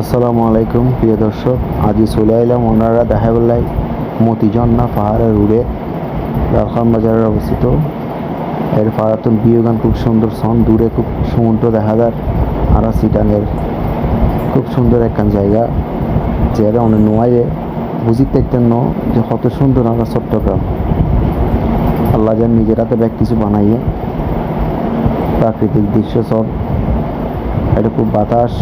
আসসালামু আলাইকুম প্রিয় দর্শক, আজই চলে এলাম ওনারা দেখা বললাই মতিঝর্ণা পাহাড়ের উড়ে রাখান বাজারে অবস্থিত। এর পাড়াতুন ভিউ গান খুব সুন্দর, সন দূরে খুব সমুদ্র দেখা যায়। আর সিটাঙের খুব সুন্দর একখান জায়গা, যেটা অনেক নোয়াইয়ে বুঝিতে দেখতেন ন যে কত সুন্দর আমরা চট্টগ্রাম। আল্লাহ যেন নিজের হাতে ব্যাগ কিছু বানাইয়ে প্রাকৃতিক দৃশ্য সব। এটা খুব বাতাস,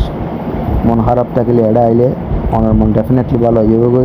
মন খারাপ থাকলে এটা আইলে আমার মন ডেফিনেটলি ভালো হয়ে যাবে।